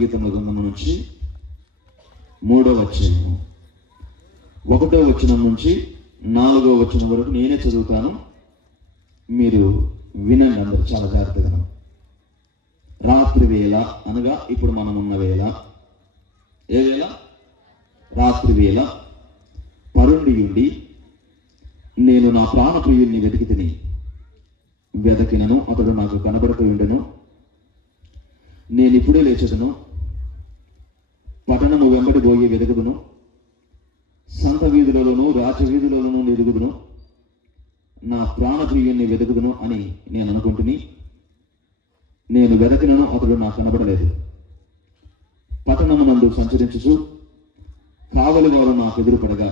గీతముల గ్రంథము నుంచి 3వ అధ్యాయము 1వ వచనం నుంచి 4వ వచనం వరకు నేనే చదువుతాను, మీరు వినండి అందరు చాలా జాగ్రత్తగా. రాత్రి వేళ అనగా ఇప్పుడు మనం ఉన్న వేళ, ఏ వేళ? రాత్రి వేళ పరుండి ఉండి నేను నా ప్రాణప్రియుడిని వెతికితిని, వెదకినను అతడు నాకు కనబడక ఉండెను. నేను ఇప్పుడే లేచెదను, పట్టణము వెంబడి పోయి వెదకుదును, సంత వీధులలోనూ రాజవీధులలోనూ వెదుగుదును, నా ప్రాణప్రియుణ్ణి వెతుకుదును అని నేను అనుకుంటుని, నేను వెదకినను అతడు నాకు కనబడలేదు. పట్టణమునందు సంచరించుచు కావలి వారు నాకు ఎదురుపడగా,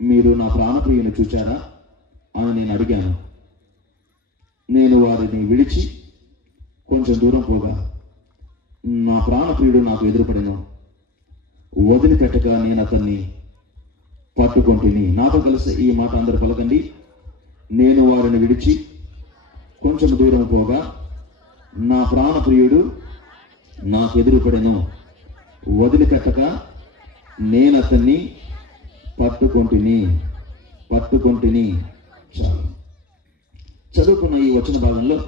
మీరు నా ప్రాణప్రియుని చూచారా అని నేను అడిగాను. నేను వారిని విడిచి కొంచెం దూరం పోగా నా ప్రాణప్రియుడు నాకు ఎదురుపడెను. వదిలిపెట్టక నేను అతన్ని పట్టుకొంటిని. నాతో కలిసి ఈ మాట అందరూ పలకండి. నేను వారిని విడిచి కొంచెం దూరం పోగా నా ప్రాణప్రియుడు నాకు ఎదురుపడెను. వదిలిపెట్టక నేను అతన్ని పట్టుకొంటిని. చాలు. చదువుకున్న ఈ వచన భాగంలో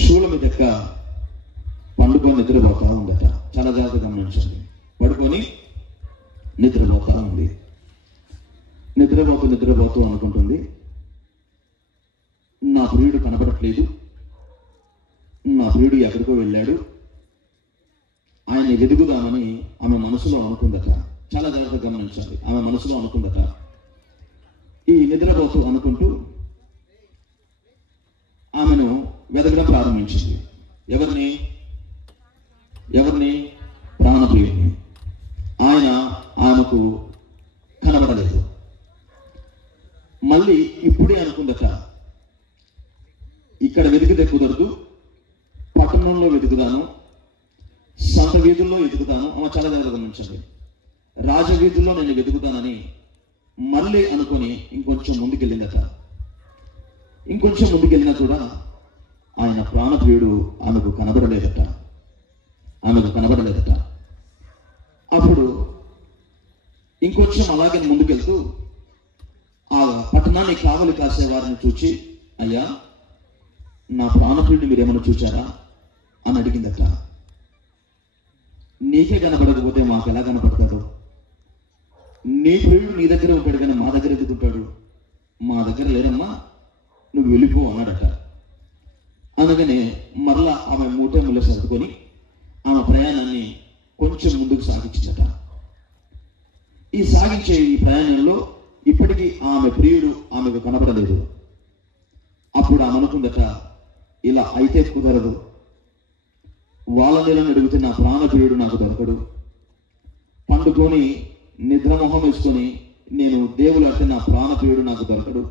షూలమితెక్క పండుకొని నిద్రపోతా ఉందట. చాలా జాగ్రత్తగా గమనించండి. పడుకొని నిద్రపోతా ఉంది. నిద్రపోతూ అనుకుంటుంది, నా ప్రియుడు కనబడట్లేదు, నా ప్రియుడు ఎక్కడికో వెళ్ళాడు, ఆయన్ని వెతుకుదామని ఆమె మనసులో అనుకుందట. చాలా జాగ్రత్తగా గమనించాలి. ఆమె మనసులో అనుకుందట. ఈ నిద్రపోతూ అనుకుంటూ ఆమెను వెతకడం ప్రారంభించింది. ఎవరిని? ప్రాణప్రియుడిని. ఆయన ఆమెకు కనబడలేదు. మళ్ళీ ఇప్పుడే అనుకుందట, ఇక్కడ వెతికితే కుదరదు, పట్టణంలో వెతుకుదాను, సంత వీధుల్లో వెతుకుతాను. ఆమె చాలా జాగ్రత్తగా గమనించండి. రాజవీధుల్లో నేను వెతుకుతానని మళ్ళీ అనుకొని ఇంకొంచెం ముందుకెళ్ళిందట. ఇంకొంచెం ముందుకెళ్ళినా కూడా ఆయన ప్రాణప్రియుడు ఆమెకు కనబడలేదట. అప్పుడు ఇంకొంచెం అలాగే ముందుకెళ్తూ ఆ పట్టణాన్ని కావలి కాసే వారిని చూచి, అయ్యా నా ప్రాణప్రియుడిని మీరేమన్నా చూచారా అని అడిగిందట. నీకే కనబడకపోతే మాకు ఎలా కనపడతాడు? నీ ప్రియుడు నీ దగ్గర ఉంటాడు కానీ మా దగ్గర ఎదుగుంటాడు? మా దగ్గర లేరమ్మా, నువ్వు వెళ్ళిపో అన్నాడట. అందుకనే మరలా ఆమె మూటములు సర్దుకొని ఆమె ప్రయాణాన్ని కొంచెం ముందుకు సాగించిందట. ఈ ప్రయాణంలో ఇప్పటికీ ఆమె ప్రియుడు ఆమెకు కనబడలేదు. అప్పుడు ఆమె అనుకుందట, ఇలా అయితే కుదరదు, వాళ్ళ నీళ్ళని అడిగితే నా ప్రాణప్రియుడు నాకు దొరకడు. పండుకొని నిద్రమోహం వేసుకొని నేను దేవుడు అంటే నా ప్రాణప్రియుడు నాకు దొరకడు.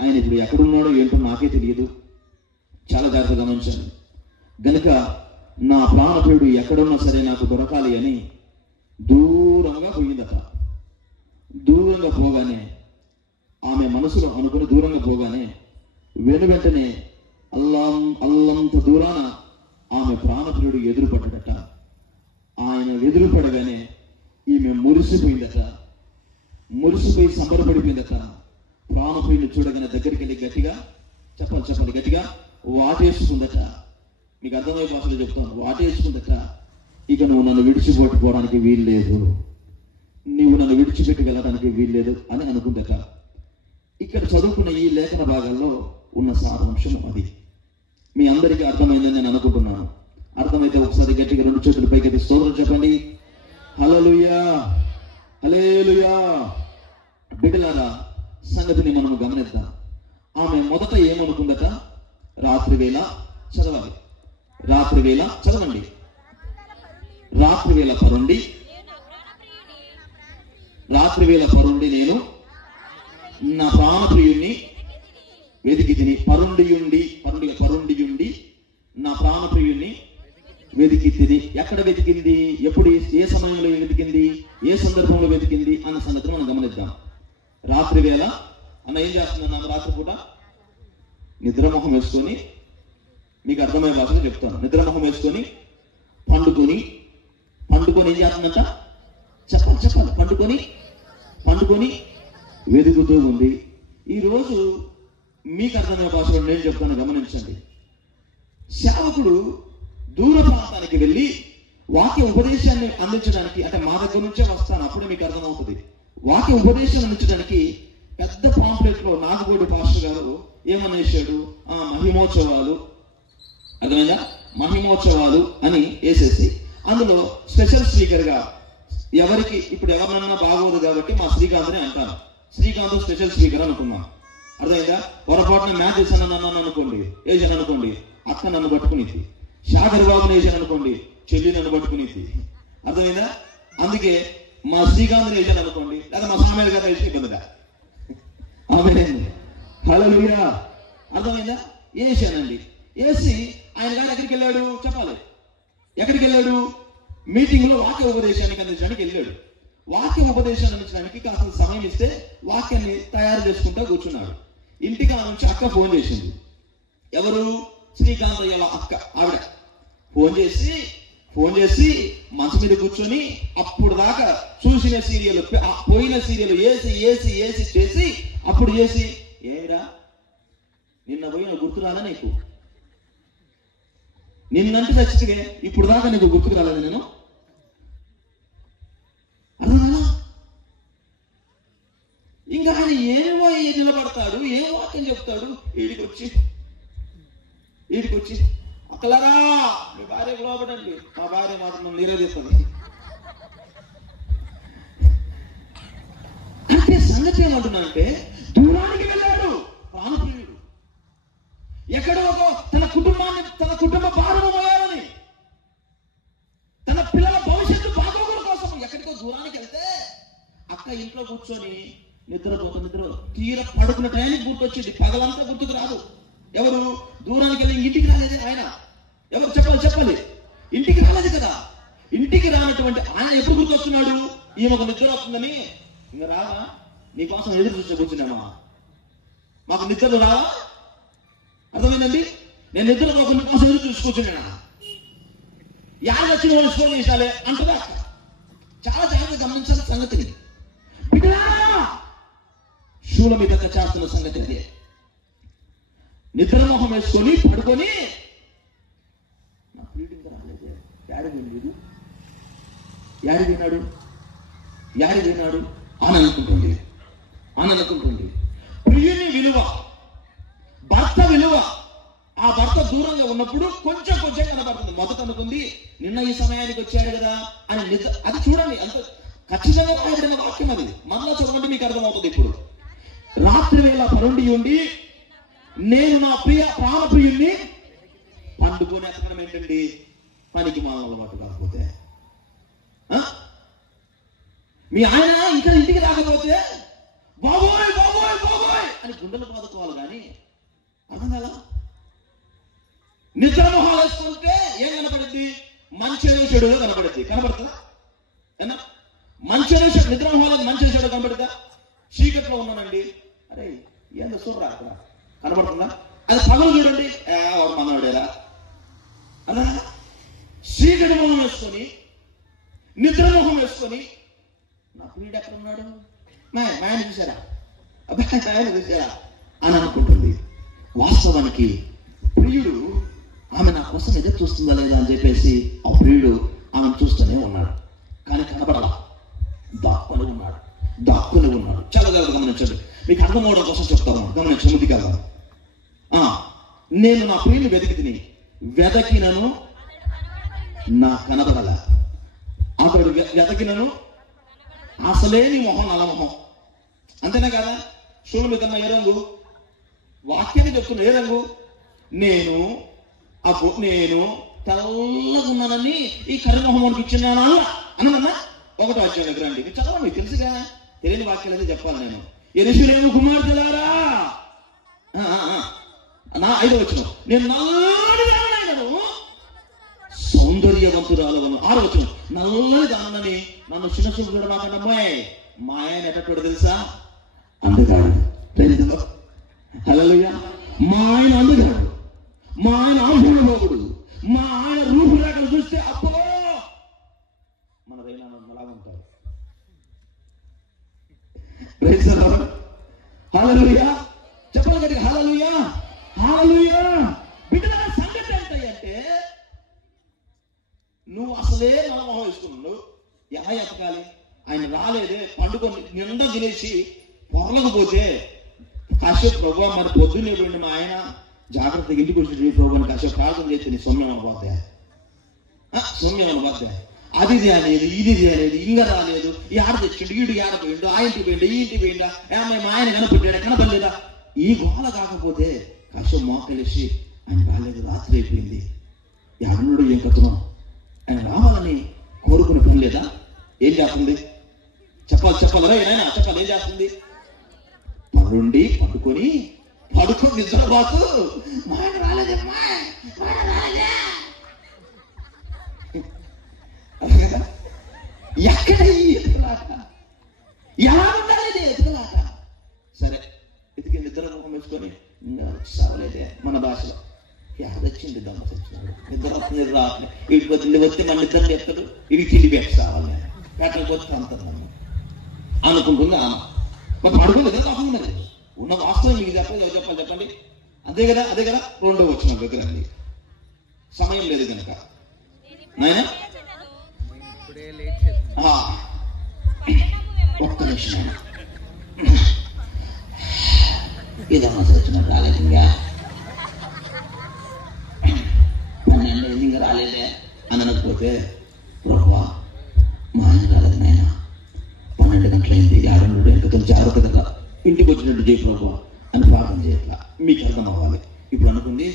ఆయన ఇప్పుడు ఎక్కడున్నాడో ఏంటో నాకే తెలియదు. చాలా జాగ్రత్తగా గమనించండి. గనుక నా ప్రాణప్రియుడు ఎక్కడున్నా సరే నాకు దొరకాలి అని దూరంగా పోయిందట. దూరంగా పోగానే ఆమె మనసులో అనుకుని దూరంగా పోగానే వెంటనే అల్లంత దూరాన ఆమె ప్రాణప్రియుడు ఎదురుపడ్డట. ఆయన ఎదురుపడగానే ఈమె మురిసిపోయిందట. మురిసిపోయి సంబరపడిపోయిందట. ప్రాణప్రియుడిని చూడగానే దగ్గరికి వెళ్ళి గట్టిగా గట్టిగా వాటేసుకుందట. మీకు అర్థమయ్యే భాషలో చెప్తాను. వాటేసుకుందట. ఇక నువ్వు నన్ను విడిచిపోవడానికి వీల్లేదు, నువ్వు నన్ను విడిచిపెట్టి వెళ్ళడానికి వీల్లేదు అని అనుకుందట. ఇక్కడ చదువుకున్న ఈ లేఖన భాగాల్లో ఉన్న సారాంశం అది. మీ అందరికీ అర్థమైందని నేను అనుకుంటున్నాను. అర్థమైతే ఒకసారి గట్టిగా 2 చేతులు పైకి స్తోత్రం చెప్పండి. హల్లెలూయా, హల్లెలూయా. బిడ్డలారా, సంగతిని మనము గమనిద్దాం. ఆమె మొదట ఏమనుకుందట? రాత్రి వేళ చదవండి. రాత్రి వేళ పరుండి నేను నా ప్రాణప్రియుణ్ణి వెతికితిని. పరుండియుండి నా ప్రాణప్రియుణ్ణి వెతికితిని. ఎక్కడ వెతికింది? ఎప్పుడు? ఏ సమయంలో వెతికింది? ఏ సందర్భంలో వెతికింది అన్న సంగతిని మనం గమనిద్దాం. రాత్రి వేళ అన్న ఏం చేస్తుందన్నాము? రాత్రిపూట నిద్రముఖం వేసుకొని మీకు అర్థమయ్యే భాషలో చెప్తాను. నిద్రమొహం వేసుకొని పండుకొని ఏం చేస్తుందంట? చెప్పాలి. పండుకొని వెతుకుతూ ఉంది. ఈరోజు మీకు అర్థమయ్యే భాషలో నేను చెప్తాను, గమనించండి. సేవకుడు దూర ప్రాంతానికి వెళ్ళి వాక్య ఉపదేశాన్ని అందించడానికి, అంటే మా దగ్గర నుంచే వస్తాను అప్పుడే మీకు అర్థమవుతుంది. వాక్య ఉపదేశాన్ని అందించడానికి పెద్ద పాంప్లెట్ లో నాగగోడి పాస్టర్ గారు ఏమని వేసాడు? మహిమోత్సవాలు, అర్థమైందా? మహిమోత్సవాలు అని వేసేసి అందులో స్పెషల్ స్పీకర్ గా ఎవరికి ఇప్పుడు ఎవరినన్నా బాగోదు కాబట్టి మా శ్రీకాంత్ని అంటాను. శ్రీకాంత్ స్పెషల్ స్పీకర్ అనుకున్నాం. అర్థమైందా? పొరపాటున మ్యాచ్ వేసాను అనుకోండి, వేసాను అనుకోండి, అక్క నన్ను పట్టుకునిద్ది. షాగర్ బాబుని వేసాను అనుకోండి, చెల్లి నన్ను పట్టుకునిద్ది. అర్థమైందా? అందుకే మా శ్రీకాంత్ని వేసాను అనుకోండి, లేదా మా సామయ్య గారు వేసి ఇబ్బందిగా. హల్లెలూయా. అర్థమైందా? వేసానండి. వేసి ఆయన గారు ఎక్కడికి వెళ్ళాడు చెప్పాలి. ఎక్కడికి వెళ్ళాడు? మీటింగ్ లో వాక్య ఉపదేశానికి అందించడానికి వెళ్ళాడు. వాక్య ఉపదేశాన్ని అందించడానికి కాస్త సమయం ఇస్తే వాక్యాన్ని తయారు చేసుకుంటూ కూర్చున్నాడు. ఇంటికి ఆ నుంచి అక్క ఫోన్ చేసింది. ఎవరు? శ్రీకాంతయ్య అక్క. ఆవిడ ఫోన్ చేసి మనసు మీద కూర్చొని అప్పుడు దాకా చూసిన సీరియల్, పోయిన సీరియల్ ఏసి చేసి అప్పుడు చేసి, ఏరా నిన్న పోయిన గుర్తు రాదా నీకు? నిన్నంటే చచ్చితే ఇప్పుడు దాకా నీకు గుర్తుకు రాలేదు నేను? అర్థమా? ఇంకా ఆయన ఏమో నిలబడతాడు, ఏం వాక్యం చెప్తాడు? వీడికొచ్చి అక్కలరా మీ భార్య లోపడండి, మా భార్య మాత్రం నిరోధిస్తుంది అంటే సంగతి ఏమంటున్నా అంటే, దూరానికి వెళ్ళాడు ప్రాణప్రియుడు. ఎక్కడో తన కుటుంబ భారము పోయాలని, తన పిల్లల భవిష్యత్తు బాగోగుల కోసం ఎక్కడికో దూరానికి వెళ్తే అక్క ఇంట్లో కూర్చొని నిద్ర తీర పడుకున్న టైంకి గుర్తొచ్చింది. పగలంతా గుర్తుకు రాదు. ఎవరు? దూరానికి వెళ్ళి ఇంటికి రాలేదే ఆయన. ఎవరు? చెప్పాలి. ఇంటికి రాలేదు కదా. ఇంటికి రానటువంటి ఆయన ఎప్పుడు గుర్తొస్తున్నాడు? ఈమెకు నిద్ర వస్తుందని. ఇంకా రావా? నీకోసం ఎదురు చూసి కూర్చున్నామా? మాకు నిద్రలు రావా? అర్థమైందండి? నేను నిద్రలో కొన్ని కోసం ఎదురు చూసి కూర్చున్నా. యాడ్ వచ్చిన వాళ్ళు ఫోన్ చేసాలే అంటదా? చాలా జాగ్రత్తగా గమనించాలి సంగతిని. శూల మీద చేస్తున్న సంగతి అదే. నిద్రమోహం వేసుకొని పడుకొని నా ప్రీడింగ్ రాలేదు, యాడి విన్నాడు అని అనుకుంటుంది. ప్రియుని విలువ, భర్త విలువ, ఆ భర్త దూరంగా ఉన్నప్పుడు కొంచెం కనబడుతుంది. మొదట అనుకుంది నిన్న ఈ సమయానికి వచ్చాడు కదా అని. అది చూడండి, అంత ఖచ్చితంగా రాయబడిన వాక్యం అది. మళ్ళా చదవండి, మీకు అర్థమవుతుంది. ఇప్పుడు రాత్రి వేళ పరుండి ఉండి నేను నా ప్రాణప్రియుణ్ణి పండుకొని ఎత్తడం ఏంటండి? పనికి మాల అలవాటు కాకపోతే. మీ ఆయన ఇంకా ఇంటికి రాకపోతే బాబోయ్ అని గుండెలు బాదుకోవాలి కానీ అర్థం కదా. నిద్రమోహాలు వేసుకుంటే ఏం కనపడుద్ది? మంచిగా చెడుగా కనపడుతుందా? మంచిగా నిద్రమోహాలు మంచిగా చెడు కనపడుతుందా? చీకట్లో ఉన్నానండి, అరే ఏందో చూడరా అక్కడ కనబడుతుందా? అది పగలు చూడండి, ఎవరు మనవాడేరా అలా చీకటి మొహం వేసుకొని నిద్రమోహం వేసుకొని నా ప్రియుడు ఎక్కడ ఉన్నాడు, మా ఆయన చూసారా, ఆయన చూసారా అని అనుకుంటుంది. వాస్తవానికి ప్రియుడు ఆమె నా కోసం ఎదురు చూస్తుందా లేదా అని చెప్పేసి ఆ ప్రియుడు ఆమెను చూస్తూనే ఉన్నాడు. కానీ కనబడాల, దాక్కుని ఉన్నాడు. చాలా జాగ్రత్త గమనించండి, మీకు అర్థమవడం కోసం చెప్తాను. గమనించండి, ముందుకు వెళ్దాం. నేను నా ప్రియుని వెతికినను నా కనబడల. అతడు వెతకినను అసలేని మొహం, నల్ల మొహం. అంతేనా కదా? శూలమితన్న ఏ రంగు? వాక్యాన్ని చెప్తున్నా ఏ రంగు? నేను తెల్లగా ఉన్నానని ఈ కర్రమొహంకి ఇచ్చినానా అన్నదన్నా. ఒకటో వచ్చాను దగ్గర అండి, చదవండి, మీకు తెలుసుగా. తెలియని వాక్యాలు అయితే చెప్పాలి నేను. యెరూషలేము కుమార్తెలారా, నా 5వ వచనం, నేను నల్లనిదానను సౌందర్యవంతురాలవను. 6వ వచనం, నల్లని దానని నన్ను చిన్న చూపు చూడమాకండి అమ్మాయి. మా ఆయన ఎట్టడు తెలుసా? అందగాడు. హల్లెలూయా. మా ఆయన అందగాడు. మా ఆయన ఆంబోగుడు, మా ఆయన రూపురేఖలు చూస్తే అబ్బో మనదైనా అలాగా ఉంటారు. హల్లెలూయా చెప్పాలి గట్టిగా, హల్లెలూయా హల్లెలూయా. బిడ్డల సంగతి ఏంటంటే నువ్వు అసలే నలమోహం ఇస్తున్నావు, ఎలా ఎతకాలి? ఆయన రాలేదే, పండుకొని నిండా తినేసి పొరలకపోతే కాసేపు ప్రభు మరి పొద్దున్నే పోయింది మా ఆయన జాగ్రత్తగా ఇంటికి వచ్చి ప్రభు అని కాసేపు ప్రార్థన చేస్తే నీ సొమ్యం అనుకోద్దా, సొమ్యం అనుకోద్దా. అది అనేది ఇది అనేది ఇంకా రాలేదు, ఆడ తెచ్చిండు, ఈడు ఆడ పోయిండు, ఆ ఇంటికి పోయిండు, ఈ ఇంటికి పోయిండా, మా ఆయన కనపడ్డా కనపడలేదా, ఈ గోళ కాకపోతే కాసేపు మోకలేసి ఆయన రాలేదు, రాత్రి అయిపోయింది, ఎవడు ఏం కథనం, ఆయన రావాలని కోరుకుని పని లేదా? ఏం చేస్తుంది? చెప్పాలి రా ఆయన చెప్పాలి, ఏం చేస్తుంది? పడుండి పడుకొని నిద్రపోతూ మా ఆయన రాలేదమ్మా ఎక్కడ ఈ ఎతుకులాట, ఎలా ఉండాలి ఎతుకులాట? సరే ఎతికి నిద్ర ముఖం వేసుకొని సవలేదే మన భాషలో యాదొచ్చింది దమ్మ తెచ్చినాడు, నిద్ర వస్తుంది రావట్లే, వీటికి వచ్చి మన నిద్ర ఎత్తడు, ఇది తిండి పెట్టి సావాలి పెట్టకపోతే అంతను అనుకుంటుంది ఆమె. మరి పడుకోలేదు కాకుండా ఉన్న వాస్తవం మీకు చెప్పండి. అదే కదా రెండో వచ్చిన దగ్గర సమయం లేదు కనుక నాయన ఒక్క నిమిషం ఇదమ్మా వచ్చిన రాలేదు, ఇంకా 12 ఇంకా రాలేదే అని అనకపోతే ప్రభువా మా ఆయన రాలేదు నాయన, 12 గంటలైంది, 6 ఇంకా జాగ్రత్తగా ఇంటికి వచ్చినట్టు చేయి ప్రభువా అని ప్రార్థన చేయాల. మీకు అర్థం అవ్వాలి. ఇప్పుడు అనుకుంది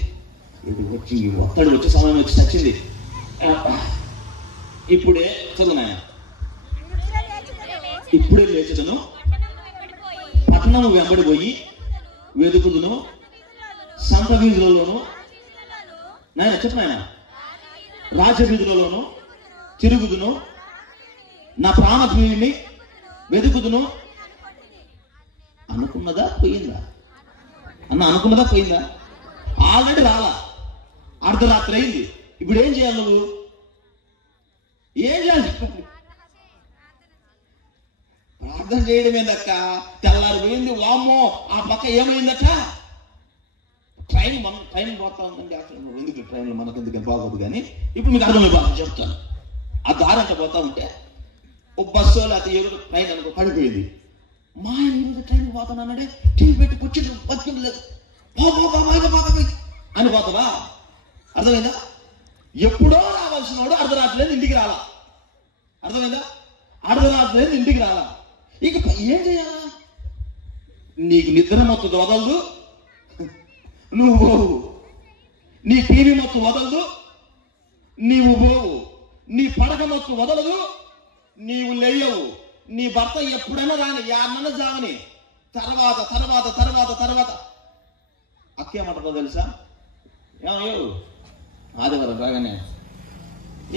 ఇది వచ్చి ఒత్తడి వచ్చే సమయం వచ్చి చచ్చింది. ఇప్పుడే చదువునాయ, ఇప్పుడే లేచుదను, పట్టణము వెంబడిపోయి వెతుకుదును, సంత వీధులలోను నాయన చెప్పినాయన రాజవీధులలోను తిరుగుదును, నా ప్రాణప్రియుడిని వెతుకుదును. అనుకున్నదా పోయిందా అనుకున్నదా పోయిందా? ఆల్రెడీ రాలా, అర్ధరాత్రి అయింది. ఇప్పుడు ఏం చేయాలి? నువ్వు ఏం చేయాలి చెప్పండి? ప్రార్థన చేయడమేందక్క, తెల్లారి పోయింది, వామ్మో ఆ పక్క ఏమైందట, ట్రైన్ పోతా ఉందండి. ఎందుకు ట్రైన్లో మనకు ఎందుకు బాగోదు, కానీ ఇప్పుడు మీకు అర్థమైపోతుంది చెప్తాను. ఆ దారి అంతా పోతా ఉంటే ఒక బస్సు లేకపోతే ఎవరు ట్రైన్ అనుకో పడిపోయింది. మా ఆయన ట్రైన్ పోతానన్నాడే, టీవీ పెట్టి కూర్చుంటు బతికింది అని పోతావా? అర్థమైందా? ఎప్పుడో రావాల్సిన వాడు అర్ధరాత్రి ఇంటికి రాలా. అర్థమైందా? అర్ధరాత్రి ఇంటికి రాలా. ఇక ఏం చేయాలా? నీకు నిద్ర మొత్తం వదలదు, నువ్వు పోవు. నీ టీవీ మొత్తం వదలదు, నీవు పోవు. నీ పడక మొత్తం వదలదు, నీవు లేయవు. నీ భర్త ఎప్పుడైనా రాని, యాన్నన్నా జావని, తర్వాత తర్వాత తర్వాత తర్వాత అక్కేమంటుందో తెలుసా? ఏమయ్యో ఆదివారం రాగానే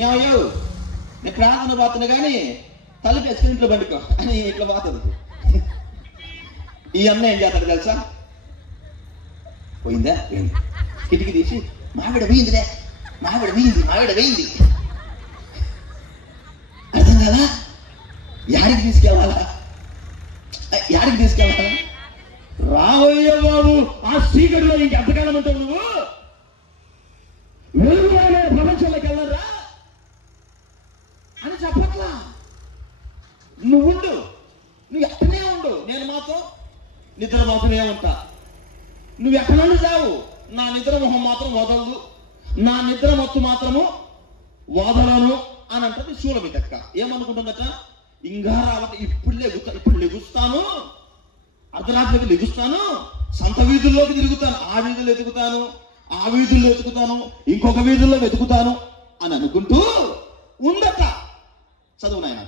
ఏమయ్యో నేను ప్రార్థన పోతున్నా కానీ తలుపు వేసుకుని ఇంట్లో పండుకో అని ఇట్లా పోతుంది. ఈ అన్న ఏం చేస్తాడు తెలుసా? పోయిందా? పోయింది. కిటికీ తీసి మావిడ పోయిందిలే, మావిడ పోయింది. అర్థం కదా? యాడికి తీసుకెళ్ళాలా? రావయ్య బాబు, ఆ చీకటిలో ఇంకెంతకాలం ఉంటావు నువ్వు? వెలుగులోనే ప్రపంచంలోకి వెళ్ళరా అని చెప్పట్లా. నువ్వు ఎక్కడనే ఉండు, నేను మాత్రం నిద్ర మాత్రమే ఉంటా. నువ్వు ఎక్కడ నుండి చావు, నా నిద్ర మొహం మాత్రం వదలదు, నా నిద్ర మొత్తం మాత్రము వదలను అని అంటది శూలమితక్క. ఏమనుకుంటుందట? ఇంకా రావట, ఇప్పుడు లెగుస్తాను, అర్ధరాత్రికి లెగుస్తాను, సంత వీధుల్లోకి తిరుగుతాను, ఆ వీధుల్లో వెతుకుతాను, ఆ వీధుల్లో వెతుకుతాను, ఇంకొక వీధుల్లో వెతుకుతాను అని అనుకుంటూ ఉందట. చదువు నాయన,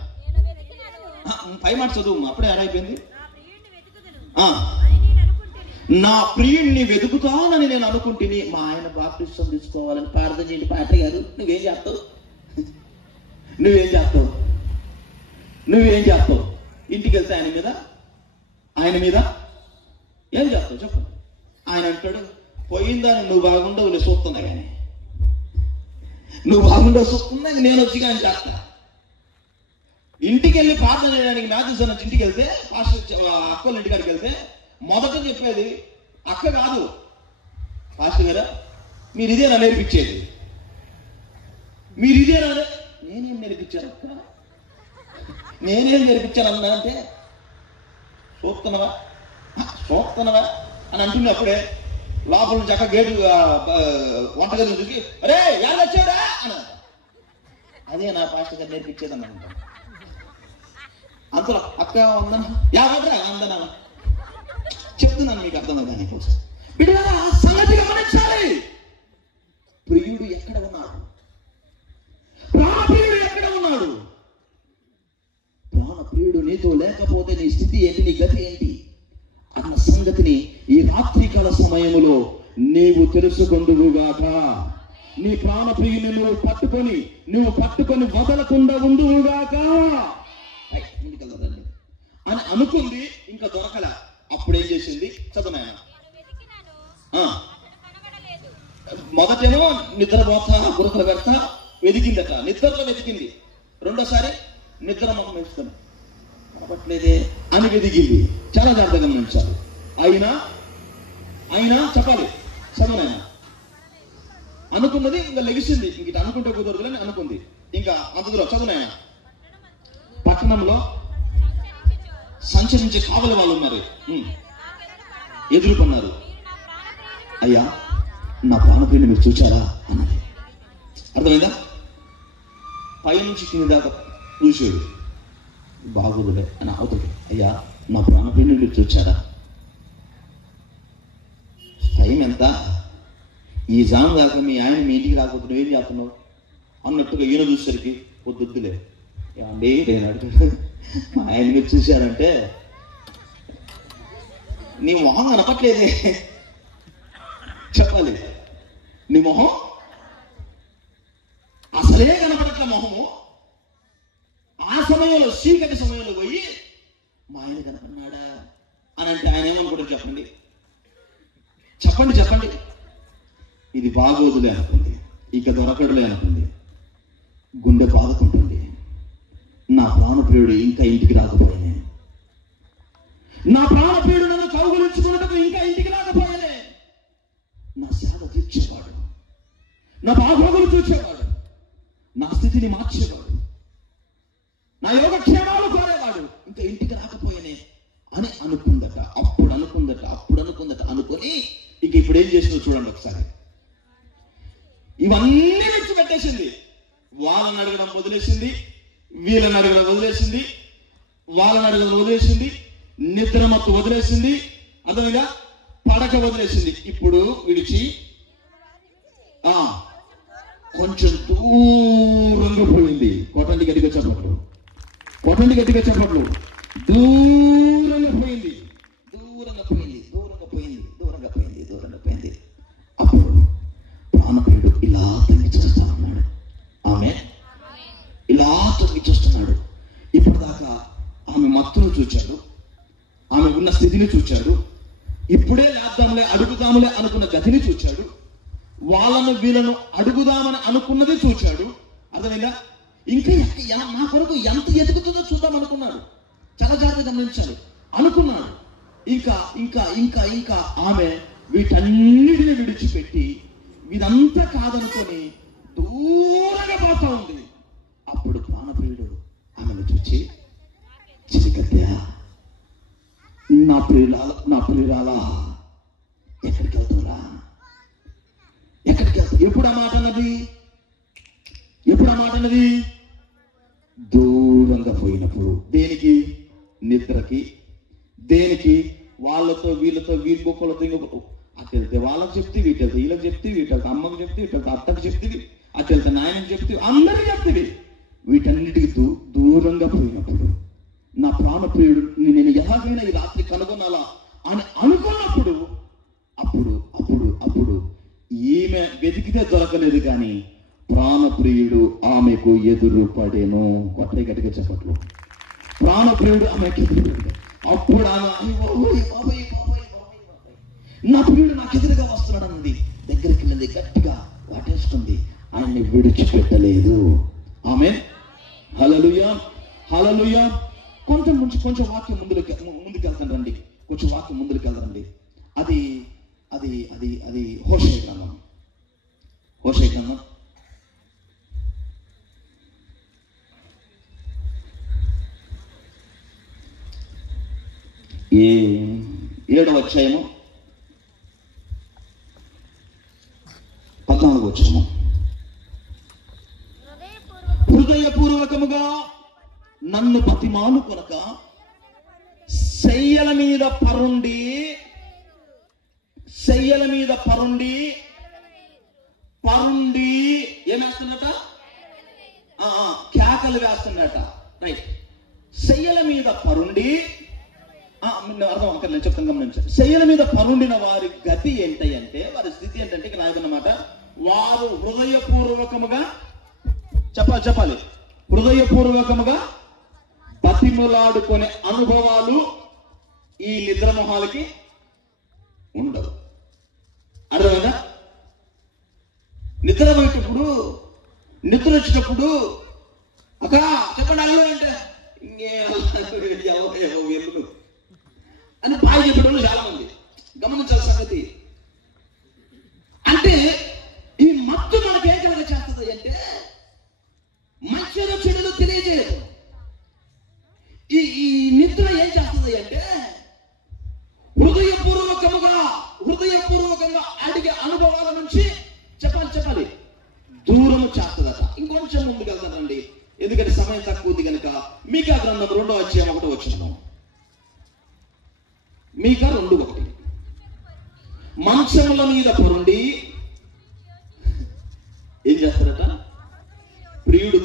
పై మాట చదువు, అప్పుడే ఆరైపోయింది. నా ప్రియుణ్ణి వెతుకుతానని నేను అనుకుంటుని, మా ఆయన బాప్టిజం తీసుకోవాలని ప్రార్థన చేయండి పాస్టర్ గారు. నువ్వేం చేస్తావు? ఇంటికి వెళ్తే ఆయన మీద ఏం చేస్తావు చెప్పు. ఆయన అంటాడు, పోయిందని నువ్వు బాగుండవులే చూస్తున్నా కానీ, నువ్వు బాగుండవు చూస్తున్నా నేను వచ్చి కానీ చేస్తా. ఇంటికి వెళ్ళి ప్రార్థన చేయడానికి మ్యాథ్స్ అన్న ఇంటికి వెళ్తే పాస్టర్ అక్కల ఇంటికాడికి వెళ్తే మొదట చెప్పేది అక్క కాదు, పాస్టర్ గారా మీరు ఇదేనా నేర్పించేది, మీరు ఇదేనా? నేనేం నేర్పించాను అక్క, నేనేం నేర్పించాను అన్నా అంటే చూస్తున్నావా అని అంటున్నప్పుడే లోపల నుంచి అక్క గేటు వంటగది చూసి అరే ఎలా వచ్చాడా అని, అదే నా పాస్టర్ గారు నేర్పించేదని అంటాను. అంతలో అక్క వందన యావద్రా వందన చెప్తున్నాను, మీకు అర్థం కానీ బిడ్డలారా సంగతి గమనించాలి. ప్రియుడు ఎక్కడ ఉన్నాడు, ప్రాణప్రియుడు ఎక్కడ ఉన్నాడు? ప్రాణప్రియుడు నీతో లేకపోతే నీ స్థితి ఏంటి, నీ గతి ఏంటి అన్న సంగతిని ఈ రాత్రికాల సమయములో నీవు తెలుసుకొందువుగాక. నీ ప్రాణప్రియుని నువ్వు పట్టుకొని వదలకుండా ఉందువుగాక అని అనుకుంది. ఇంకా దొరకల. అప్పుడు ఏం చేసింది చదువునాయన. మొదటేమో నిద్రపోతా గురకలు పెడతా వెతికిందట, నిద్రలో వెతికింది. రెండోసారి నిద్ర మొహం వేస్తాను కనబట్లేదే అని వెతికింది. చాలా జాగ్రత్తగా గమనించాలి. అయినా చెప్పాలి చదువునాయన. అనుకున్నది ఇంకా లెగిసింది, ఇంక ఇటు అనుకుంటే కుదరదులని అనుకుంది. ఇంకా అంతలో చదువునాయన. పట్టణంలో సంచరించే కావలి వాళ్ళు ఉన్నారు, ఎదురుకున్నారు. అయ్యా నా ప్రాణప్రియుని మీరు చూచారా అన్నది. అర్థమైందా? పైనుంచి కింది దాకా చూసాడు, బాగోదులే అని అవుతుంది. అయ్యా నా ప్రాణప్రియుని మీరు చూచారా? టైం ఎంత? ఈ జామ్ దాకా మీ ఆయన మీ ఇంటికి రాకపోతే నువ్వేం చేస్తున్నావు అన్నట్టుగా ఈయన చూసేసరికి వద్దులే అండి నేను అడుగు మా ఆయన మీరు చూశారంటే నీ మొహం కనపట్లేదే చెప్పాలి. నీ మొహం అసలే కనపడట్ల మొహము. ఆ సమయంలో చీకటి సమయంలో పోయి మా ఆయన కనపడినాడా అని అంటే ఆయన ఏమనుకుంటారు చెప్పండి. ఇది బాగోదులే అనుకుంది, ఇక దొరకడులే అనుకుంది. గుండె బాధకుంటుంది. నా ప్రాణప్రియుడు ఇంకా ఇంటికి రాకపోయానే, నా ప్రాణప్రియుడు నన్ను కౌగులించుకున్నట్టు ఇంకా ఇంటికి రాకపోయానే. నా సేవ తీర్చేవాడు, నా బాగోగులు చూచేవాడు, నా స్థితిని మార్చేవాడు, నా యోగక్షేమాలు కోరేవాడు ఇంకా ఇంటికి రాకపోయానే అని అనుకుందట. అప్పుడు అనుకుందట అనుకొని ఇక ఇప్పుడు ఏం చేసిందో చూడండి ఒకసారి. ఇవన్నీ విడిచిపెట్టేసింది. వాళ్ళని అడగడం వదిలేసింది, వీళ్ళని అడగడం వదిలేసింది, వాళ్ళని అడగడం వదిలేసింది, నిద్రమత్తు వదిలేసింది, అదనగా పడక వదిలేసింది. ఇప్పుడు విడిచి కొంచెం దూరంగా పోయింది. కొట్టండి గట్టిగా చెప్పట్లు, దూరంగా పోయింది. అప్పుడు ప్రాణప్రియుడు ఇలా తగ్గి చూస్తా ఉన్నాడు. ఆమె ఇలా తగ్గి చూస్తున్నాడు. ఇప్పటిదాకా ఆమె మత్తును చూచాడు, ఆమె ఉన్న స్థితిని చూచాడు, ఇప్పుడే లేద్దాంలే అడుగుదాములే అనుకున్న గతిని చూచాడు, వాళ్ళను వీళ్ళను అడుగుదామని అనుకున్నది చూచాడు. అర్థమైందా? ఇంకా నా కొరకు ఎంత ఎదుగుతుందో చూద్దాం అనుకున్నాడు. చాలా జాగ్రత్తగా గమనించాలి. అనుకున్నాడు. ఇంకా ఆమె వీటన్నిటిని విడిచిపెట్టి ఇదంతా కాదనుకొని దూరంగా పోతా ఉంది. అప్పుడు ప్రాణప్రియుడు ఆమెను చూచి, చిరికత్యా నా ప్రియురాలా ఎక్కడికి వెళ్తురా? ఎప్పుడు ఆ మాట అన్నది? దూరంగా పోయినప్పుడు. దేనికి? నిద్రకి. దేనికి? వాళ్ళతో వీళ్ళతో వీరి బొక్కలతో ఇంకొక అటు వెళ్తే వాళ్ళకి చెప్తే, వీటి వెళ్తే వీళ్ళకి చెప్తే, వీటి వెళ్తే అమ్మకి చెప్తే, వీటి వెళ్తే అత్తకి చెప్తే, అటు వెళ్తే నాయనకి చెప్తే, అందరికి చెప్తే. వీటన్నిటికి దూరంగా పోయినప్పుడు నా ప్రాణప్రియుడు నేను ఎలాగైనా ఈ రాత్రి కనుగొనాలా అని అనుకున్నప్పుడు అప్పుడు ఈమె వెతికితే దొరకలేదు, కానీ ప్రాణప్రియుడు ఆమెకు ఎదురు పడేను. గట్టిగా చెప్పట్లు. ప్రాణప్రియుడు ఆమెకు ఎదురు పడే. అప్పుడు ఆమె నా ప్రియుడు నాకు ఎదురుగా వస్తున్నాడు అన్నది, దగ్గరికి వెళ్ళింది, గట్టిగా వాటేసుకుంది, ఆయన్ని విడిచిపెట్టలేదు. ఆమేన్, హల్లెలూయా, హల్లెలూయా. కొంచెం వాక్యం ముందుకెళ్తాను రండి, కొంచెం వాక్యం ముందుకెళ్తారండి. అది అది అది అది హోషేయ గ్రంథం, హోషేయ గ్రంథం 7వ అధ్యాయము 14వ వచనము. హృదయపూర్వకముగా నన్ను బతిమాలు కొనక శయ్యల మీద పరుండి ఏమేస్తున్నట? కేకలు వేస్తున్నట. రైట్. శయ్యల మీద పరుండి, అర్థం అక్కడ నేను చెప్తాను, గమనించండి. శయ్యల మీద పరుండిన వారి గతి ఏంటంటే, వారి స్థితి ఏంటంటే ఇక్కడ రాయదన్నమాట, వారు హృదయపూర్వకముగా చెప్పాలి హృదయపూర్వకముగా బతిములాడుకునే అనుభవాలు ఈ నిద్ర మొహాలకి ఉండవు. అర్థమైందా? నిద్ర వచ్చేటప్పుడు అక్క చెప్పండి అల్లు అంటే ఎల్లు అని బాగా చెప్పేటోళ్ళు చాలా మంది. గమనించాల్సిన సంగతి అంటే, ఈ మత్తు మనకేం కలగ చేస్తుంది అంటే, మంచిలో చెడులో తెలియజేయదు. ఈ నిద్ర ఏం చేస్తుంది అంటే, హృదయపూర్వకంగా అడిగే అనుభవాల నుంచి చెప్పాలి దూరము చేస్తుందట. ఇంకొంచెం ముందుకు వెళ్తానండి, ఎందుకంటే సమయం తక్కువ ఉంది కనుక. మీకా గ్రంథం 2వ అధ్యాయం 1వ వచనం. మీకా 2:1. మంచముల మీద పరుండి ఏం చేస్తారట? ప్రియుడు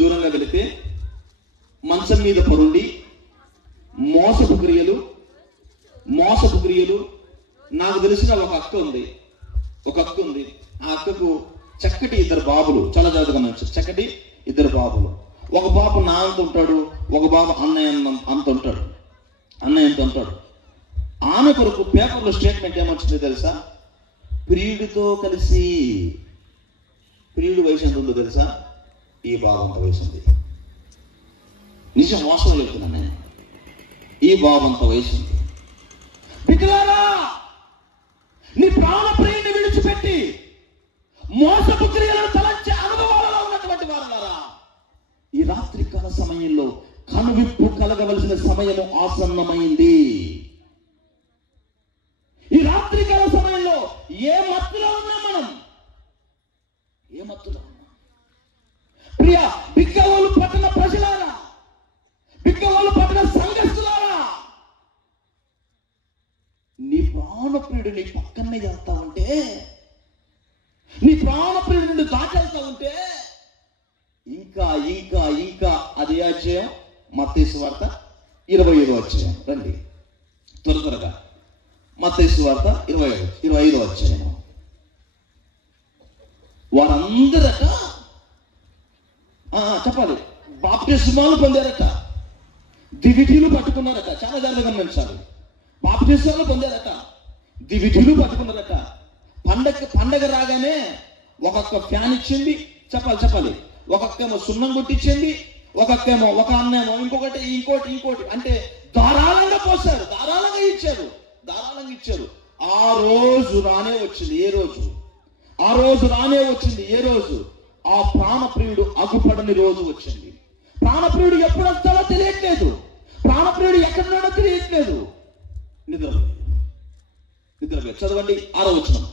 దూరంగా వెళితే మంచం మీద పరుండి మోసపు క్రియలు. నాకు తెలిసిన ఒక అక్క ఉంది. ఆ అక్కకు చక్కటి 2 బాబులు. చాలా జాగ్రత్తగా గమనించారు. చక్కటి 2 బాబులు. ఒక బాబు నా అంత ఉంటాడు, ఒక బాబు అన్నయ్య అంత ఉంటాడు. ఆమె కొరకు పేపర్లో స్టేట్మెంట్ ఏమొచ్చిందో తెలుసా? ప్రియుడితో కలిసి, ప్రియుడి వయసు ఎంత ఉందో తెలుసా? ఈ బాబు అంత వయసు ఉంది. నిజం, మోసం చెప్తున్నాను నేను. ఈ బాబు అంత వయసు ఉంది. పిల్లలారా, నీ ప్రాణ ప్రియుని విడిచిపెట్టి మోసపు క్రియలను తలంచే అనుభవాలలో ఉన్నటువంటి వారులారా, ఈ రాత్రికాల సమయంలో కనువిప్పు కలగవలసిన సమయము ఆసన్నమైంది. ఈ రాత్రికాల సమయంలో ఏ మత్తులో ఉన్నాం మనం? ప్రియ బిగ్గవోలు పట్టణ ప్రజలారా, బిగ్గవోలు పట్టణ సంఘస్థులారా, నీ ప్రాణప్రియుడు నీ పక్కనే చేస్తా ఉంటే, నీ ప్రాణప్రియుడి నుండి దాటెళ్తా ఉంటే, ఇంకా అదే అధ్యాయం మత్తయి సువార్త 25వ అధ్యాయం. రండి త్వరగా. మత్తయి సువార్త 25వ అధ్యాయం. వారందరట చెప్పాలి బాప్తిస్మాలు పొందారట, దివిటీలు పట్టుకున్నారట. చాలా జాగ్రత్తగా గమనించాలి. బాప్తిస్మాలు పొందారట, దివిటీలు పట్టుకున్నారట. పండగ రాగానే ఒక్కొక్క ఫ్యాన్ ఇచ్చింది. చెప్పాలి ఒక్కొక్కేమో సున్నం కొట్టించింది, ఒక అన్నేమో ఇంకోటి అంటే ధారాళంగా పోసారు, ధారాళంగా ఇచ్చారు. ఆ రోజు రానే వచ్చింది. ఏ రోజు? ఆ ప్రాణప్రియుడు అగుపడని రోజు వచ్చింది. ప్రాణప్రియుడు ఎప్పుడు వస్తాడో తెలియట్లేదు, ప్రాణప్రియుడు ఎక్కడున్నాడో తెలియట్లేదు. నిద్రపోయి చదవండి 6వ వచనం,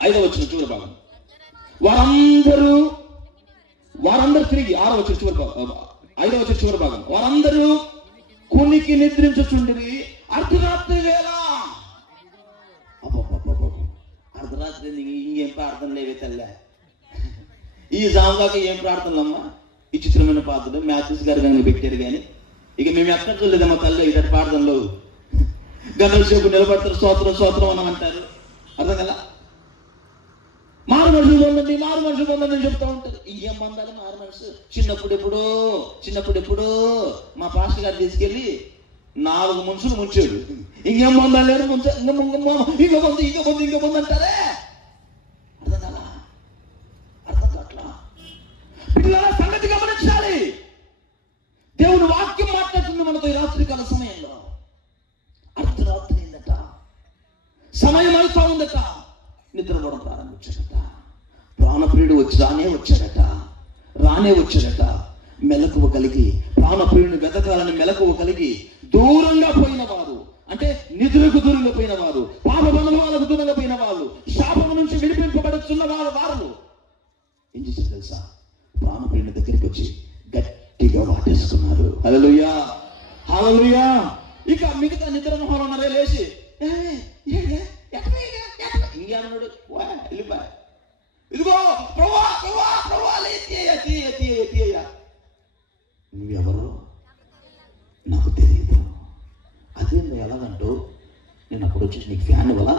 5వ వచనం చివరి భాగం. వారందరూ తిరిగి 6వ వచనం చివరి భాగం, 5వ వచనం చివరి భాగం. వారందరూ కునికి నిద్రించుచుండిరి అర్ధరాత్రి వేళ. అర్ధరాత్రి ఇంకేం ప్రార్థన లేవే తల్లే. ఈ జాముగాక ఏం ప్రార్థనలమ్మా? ఈ చిత్రమైన ప్రార్థన మ్యాథ్స్ గారు కానీ పెట్టారు. కానీ ఇక మేము ఎక్కడ చూడలేదమ్మా తల్లి ఇటు ప్రార్థనలు. గంటల సేపు నిలబడతారు, స్తోత్రం అని అంటారు. అర్థం కదా? మారు మనుషులు పొందండి చెప్తా ఉంటారు. ఇంకేం పొందాలి మారు మనసు? చిన్నప్పుడు ఎప్పుడో మా పాస్టర్ గారు తీసుకెళ్ళి 4 మనుషులు ముంచాడు. ఇంకేం మంది లేరు, ఇంకో మంది అంటారే. అర్థం కాట్లా. పిల్లల సంగతి గమనించాలి. దేవుని వాక్యం మాట్లాడుతుంది మనతో ఈ రాత్రికాల సమయంలో. అర్ధరాత్రి అయిందట, సమయం అవుతా ఉందట, నిద్రపోవడం ప్రారంభించాడట. ప్రాణప్రియుడు రానే వచ్చాడట. మెలకువ కలిగి, ప్రాణప్రియుడిని వెతకాలని మెలకువ కలిగి దూరంగా పోయిన వారు, అంటే నిధులకు దూరంగా పోయిన వారు, పాప బంధువులకు దూరంగా పోయిన వాళ్ళు, శాపం నుంచి విడిపింపబడుతున్న వారు ఏం చేశారు తెలుసా? ప్రాణప్రియుని దగ్గరికి వచ్చి గట్టిగా వాటేసుకున్నారు. హల్లెలూయా, హల్లెలూయా. ఇక మిగతా నిద్ర మొహాలు ఉన్నారే లేచి ఇంకేమన్నాడు? వెళ్ళిపోయా. ఇదిగో నువ్వెవరో నాకు తెలియదు. అదే నువ్వు ఎలాగంటూ నేను అప్పుడు వచ్చి నీకు ఫ్యాన్ ఇవ్వాలా?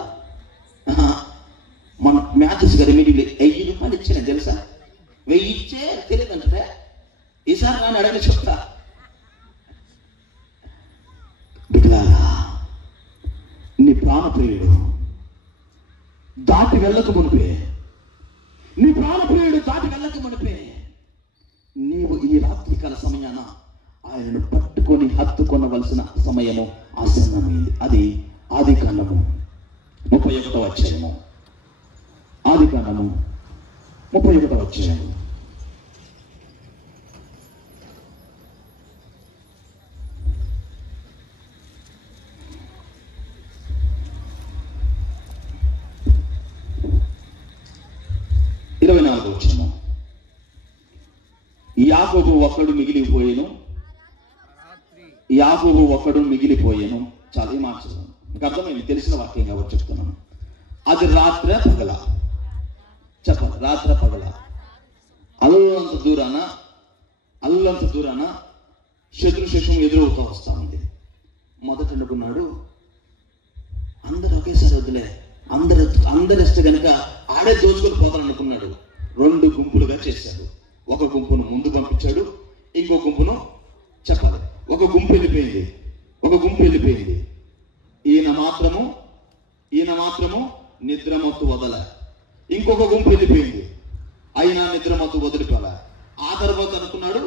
మన మ్యాచెస్ గారు ఇమీడియట్లీ 1000 రూపాయలు ఇచ్చాను తెలుసా? 1000 ఇచ్చే తెలియదంటే ఈసారి నేను అడగని చెప్తా. బిడ్డలారా, నీ ప్రాణప్రియుడు దాటి వెళ్ళక మునిపే, నీవు ఈ రాత్రికాల సమయాన ఆయనను పట్టుకొని హత్తుకొనవలసిన సమయము ఆసన్నమైంది. అది ఆదికాండము 31వ అధ్యాయము. ఆదికాండము 31వ అధ్యాయము. యాకోబు ఒక్కడు మిగిలిపోయేను. చాలా ఈ మాట మీకు అర్థమైంది, తెలిసిన వాక్యం కాబట్టి చెప్తున్నాను. అది రాత్ర పగల, చెప్పాలి, రాత్ర పగల. అల్లంత దూరాన శత్రుశేషం ఎదురవుతూ వస్తా ఉంది. మొదట అనుకున్నాడు అందరు ఒకేసారి వదిలే, అందరు ఇష్ట కనుక ఆడే దోచుకొని పోతాననుకున్నాడు. 2 గుంపులుగా చేశాడు. ఒక గుంపును ముందు పంపించాడు, ఇంకో గుంపును చెప్పాలి. ఒక గుంపు వెళ్ళిపోయింది. ఈయన మాత్రము నిద్రమత్తు వదల. ఇంకొక గుంపు వెళ్ళిపోయింది, అయినా నిద్రమత్తు వదిలిపోలే. ఆ తర్వాత అనుకున్నాడు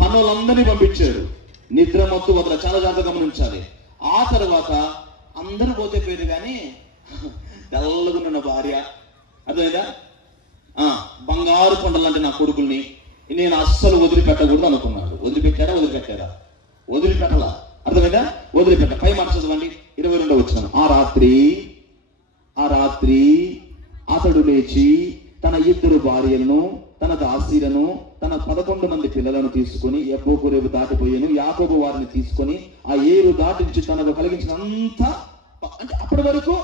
పనులందరినీ పంపించాడు, నిద్రమత్తు వదల. చాలా జాగ్రత్తగా గమనించాలి. ఆ తర్వాత అందరూ పోతే పోయింది, కానీ తెల్లగున్న భార్య, అర్థమైందా? బంగారు కొండలంటే నా కొడుకుల్ని నేను అస్సలు వదిలిపెట్టకూడదు అనుకున్నాడు. వదిలిపెట్టారా? వదిలిపెట్టలా. అర్థమైందా? వదిలిపెట్ట. పై మాట చదవండి, 22వ వచనం. ఆ రాత్రి అతడు లేచి తన 2 భార్యలను, తన దాసీలను, తన 11 మంది పిల్లలను తీసుకొని యబ్బోకు రేవు దాటిపోయాను. యాకోబు వారిని తీసుకొని ఆ ఏరు దాటించి తనకు కలిగించినంత, అంటే అప్పటి వరకు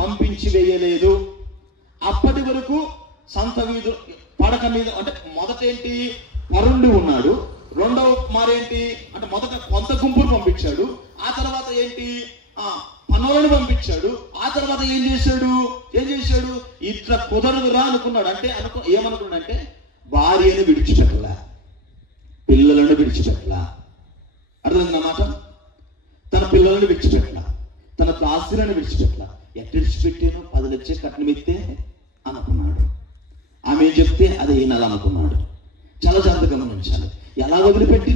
పంపించి వేయలేదు. అప్పటి వరకు సంత వీధు పడక మీద, అంటే మొదట ఏంటి వరుణుడు ఉన్నాడు, రెండవ మారేంటి అంటే మొదట కొంత గుంపును పంపించాడు, ఆ తర్వాత ఏంటి పనులను పంపించాడు, ఆ తర్వాత ఏం చేశాడు ఇట్లా కుదరదురా అనుకున్నాడు. అంటే ఏమనుకున్నాడంటే భార్యను విడిచిపెట్టలా, పిల్లలను విడిచిపెట్టలా. అర్థమైందన్నమాట? తన పిల్లలను విడిచిపెట్టలా, తన దాసులను విడిచిపెట్టలా. ఎట్ట విడిచిపెట్టాను? 10 లక్షలు కట్నం ఇస్తే అనుకున్నాడు. ఆమె చెప్తే అదే వినాలనుకున్నాడు. చాలా జాగ్రత్తగా గమనించాలి. ఎలా వదిలిపెట్టి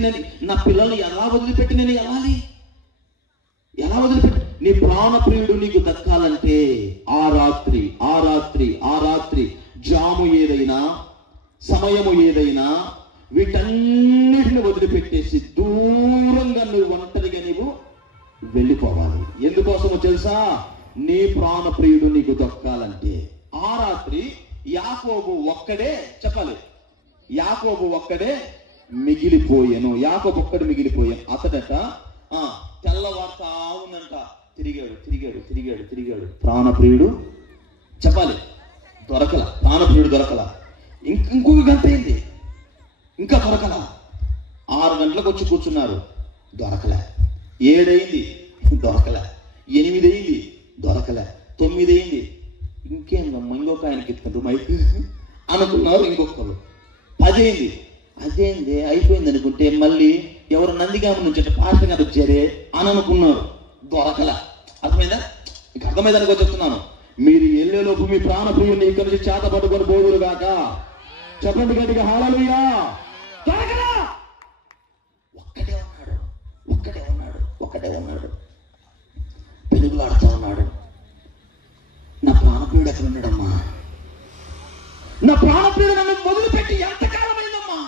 నా పిల్లల్ని ఎలా వదిలిపెట్టి నేను ఎలా వదిలిపెట్టి? నీ ప్రాణప్రియుడు నీకు దక్కాలంటే ఆ రాత్రి జాము ఏదైనా, సమయము ఏదైనా, వీటన్నిటిని వదిలిపెట్టేసి దూరంగా నువ్వు ఒంటరిగా నీవు వెళ్ళిపోవాలి. ఎందుకోసమో తెలుసా? నీ ప్రాణప్రియుడు నీకు దక్కాలంటే. ఆ రాత్రి యాకోబు ఒక్కడే, చెప్పాలి, యాకోబు ఒక్కడే మిగిలిపోయాను. అతడట తెల్లవారుతా ఉందంట. తిరిగాడు. ప్రాణప్రియుడు, చెప్పాలి, ప్రాణప్రియుడు దొరకల. ఇంకొక గంట అయింది, ఇంకా దొరకల. 6 గంటలకు వచ్చి కూర్చున్నారు, దొరకలే. 7 అయింది, దొరకలే. 8 అయింది, దొరకలే. 9 అయింది, ఇంకేందమ్మా ఇంకొక ఆయనకి ఎత్తుకుంటూ మైక్ అనుకున్నారు ఇంకొకరు. 10 అయింది, అదేంది అయిపోయింది అనుకుంటే మళ్ళీ ఎవరు నందిగామ నుంచి పాస్టర్ గారు వచ్చారే అని అనుకున్నారు, దొరకల. అర్థమైందా? మీకు అర్థమైందనుకో చెప్తున్నాను. మీరు వెళ్ళేలోపు మీ ప్రాణప్రియుని ఇక్కడి నుంచి చేత పట్టుకొని పోదురు గాక. చెప్పండి గట్టిగా హల్లెలూయా. దొరకలా. ఒక్కడే ఉన్నాడు పెనుగులాడుతూ ఉన్నాడు. నా ప్రాణప్రియుడు ఎక్కడ ఉన్నాడమ్మా? నా ప్రాణప్రియుడు నన్ను మొదలుపెట్టి ఎంతకాలమైందమ్మా?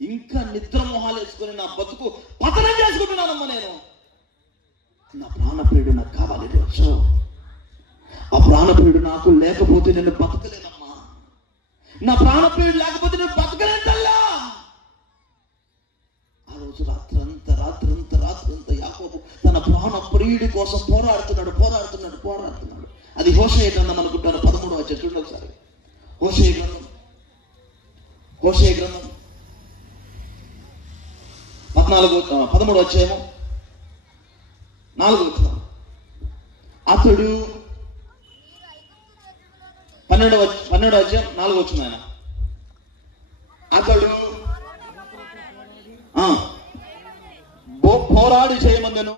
ఇంకా నిద్ర మొహాలు వేసుకొని నా బతుకు పతనం చేసుకుంటున్నానమ్మా నేను. నా ప్రాణప్రియుడు నాకు కావాలి రోజు. ఆ ప్రాణప్రియుడు నాకు లేకపోతే నేను బతకలేనమ్మా. నా ప్రాణప్రియుడు లేకపోతే నేను బతకలేదల్లా. ఆ రోజు రాత్రంతా యాకోబు తన ప్రాణప్రియుడి కోసం పోరాడుతున్నాడు. అది హోషేయ గ్రంథం అనుకుంటారు, 13వ అధ్యాయం. చూడండి ఒకసారి. హోషేయ గ్రంథం 13వ అధ్యాయము 4వ వచనం. అతడు 12వ అధ్యాయం 4వ వచనం. ఆయన అతడు పోరాడి చేయమందెను.